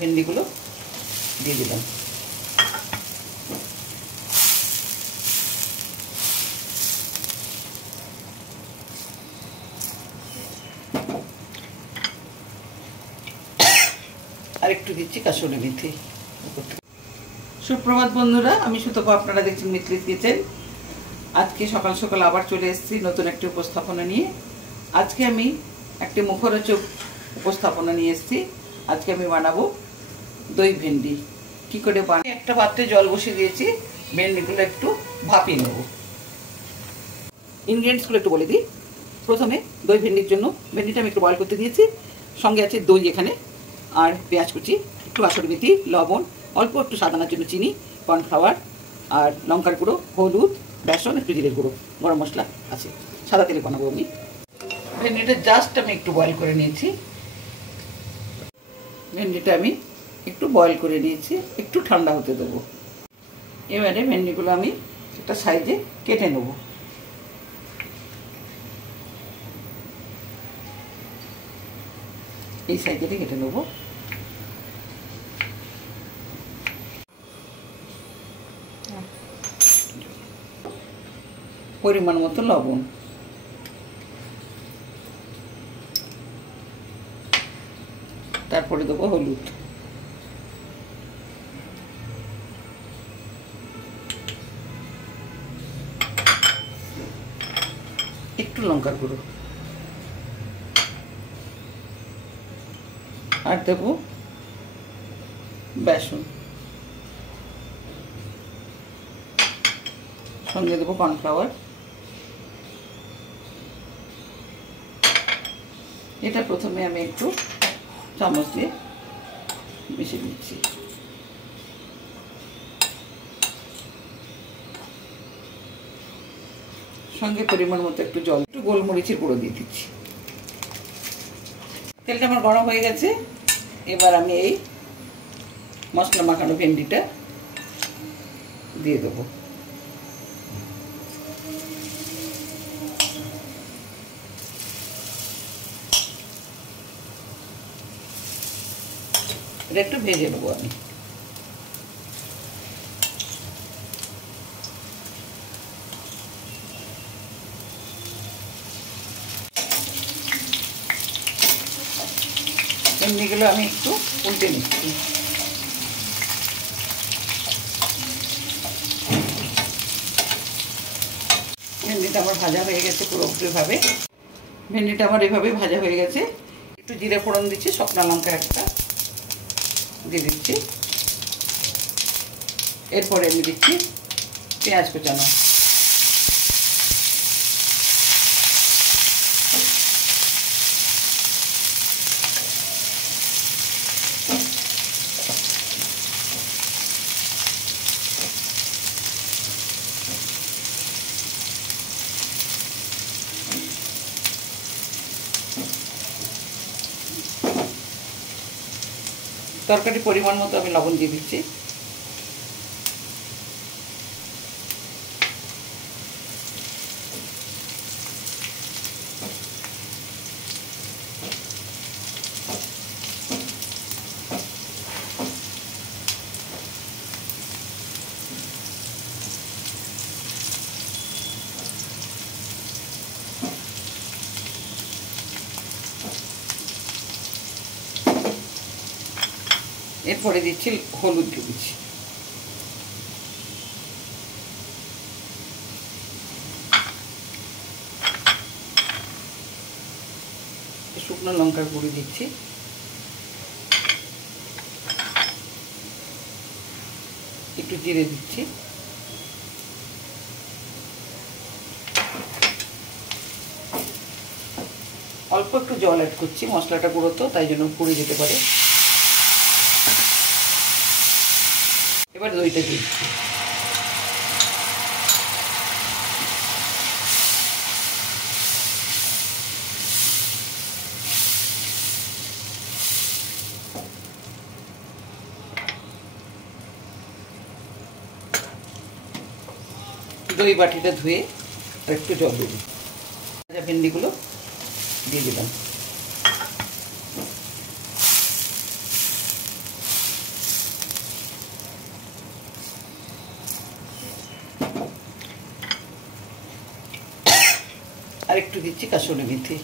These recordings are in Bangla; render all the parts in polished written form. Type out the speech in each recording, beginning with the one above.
ভেন্ডিগুলো দিয়ে দিলাম। আর একটু দিচ্ছি কাসুরি মেথি। সুপ্রভাত বন্ধুরা, আমি সুতপা, আপনারা দেখছেন মিতলিস কিচেন। আজকে সকাল সকাল আবার চলে এসেছি নতুন একটি উপস্থাপনা নিয়ে। আজকে আমি একটি মুখরোচক উপস্থাপনা নিয়ে এসেছি। আজকে আমি বানাবো দই ভেন্ডি। কি করে বানাই? একটা পাত্রে জল বসিয়ে দিয়েছি, ভেন্ডিগুলো একটু ভাপিয়ে নেব। ইনগ্রিডিয়েন্টসগুলো একটু বলে দিই। প্রথমে দই ভেন্ডির জন্য ভেন্ডিটা আমি একটু বয়েল করতে দিয়েছি। সঙ্গে আছে দই এখানে, আর পেঁয়াজ কুচি, একটু কাসুরি মেথি, লবণ, অল্প একটু সাদানোর জন্য চিনি, কর্নফ্লাওয়ার, আর লঙ্কার গুঁড়ো, হলুদ, বেসন, একটু জিরের গুঁড়ো, গরম মশলা আছে। সাদা তেলে বানাবো আমি। ভেন্ডিটা জাস্ট আমি একটু বয়েল করে নিয়েছি। ভেন্ডিটা আমি একটু বয়েল করে নিয়েছি, একটু ঠান্ডা হতে দেবো। এবারে ভেন্ডিগুলো আমি একটা সাইজে কেটে নেব। এই সাইজে কেটে নেব। পরিমাণ মতো লবণ, তারপরে দেবো হলুদ, একটু লঙ্কার গুঁড়ো, আর দেবো বেসন, সঙ্গে দেবো কর্নফ্লাওয়ার। এটা প্রথমে আমি একটু চামচ দিয়ে মিশিয়ে দিচ্ছি। সঙ্গে পরিমাণ মতো একটু জল, একটু গোলমরিচের গুঁড়ো দিয়ে দিচ্ছি। তেলটা আমার গরম হয়ে গেছে। এবার আমি এই মশলা মাখানো ভেন্ডিটা দিয়ে দেবো। এটা একটু ভেজে নেবো আমি। ভেন্ডিগুলো আমি একটু উল্টে নিচ্ছি। ভেন্ডিটা আমার ভাজা হয়ে গেছে পুরোপুরিভাবে। ভেন্ডিটা আমার এভাবে ভাজা হয়ে গেছে। একটু জিরে ফোড়ন দিচ্ছি, শুকনো লঙ্কা একটা দিয়ে দিচ্ছি। এরপরে আমি দিচ্ছি পেঁয়াজ কুচানো। তরকারি পরিমাণ মতো আমি লবণ দিয়ে দিচ্ছি। এরপরে দিচ্ছি হলুদ দিয়ে দিচ্ছি। শুকনো লঙ্কার গুঁড়ো দিচ্ছি। একটু জিরে দিচ্ছি। অল্প একটু জল অ্যাড করছি, মশলাটা গুঁড়ো তো, তাই জন্য পুড়ে যেতে পারে। এবার দইটা দিচ্ছি। দই বাটিটা ধুয়ে আর একটু জল দিয়ে দিই। ভাজা ভেন্ডিগুলো দিয়ে দিলাম। আর একটু দিচ্ছি কাসুরি মেথি,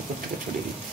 উপর থেকে ছড়িয়ে দিচ্ছি।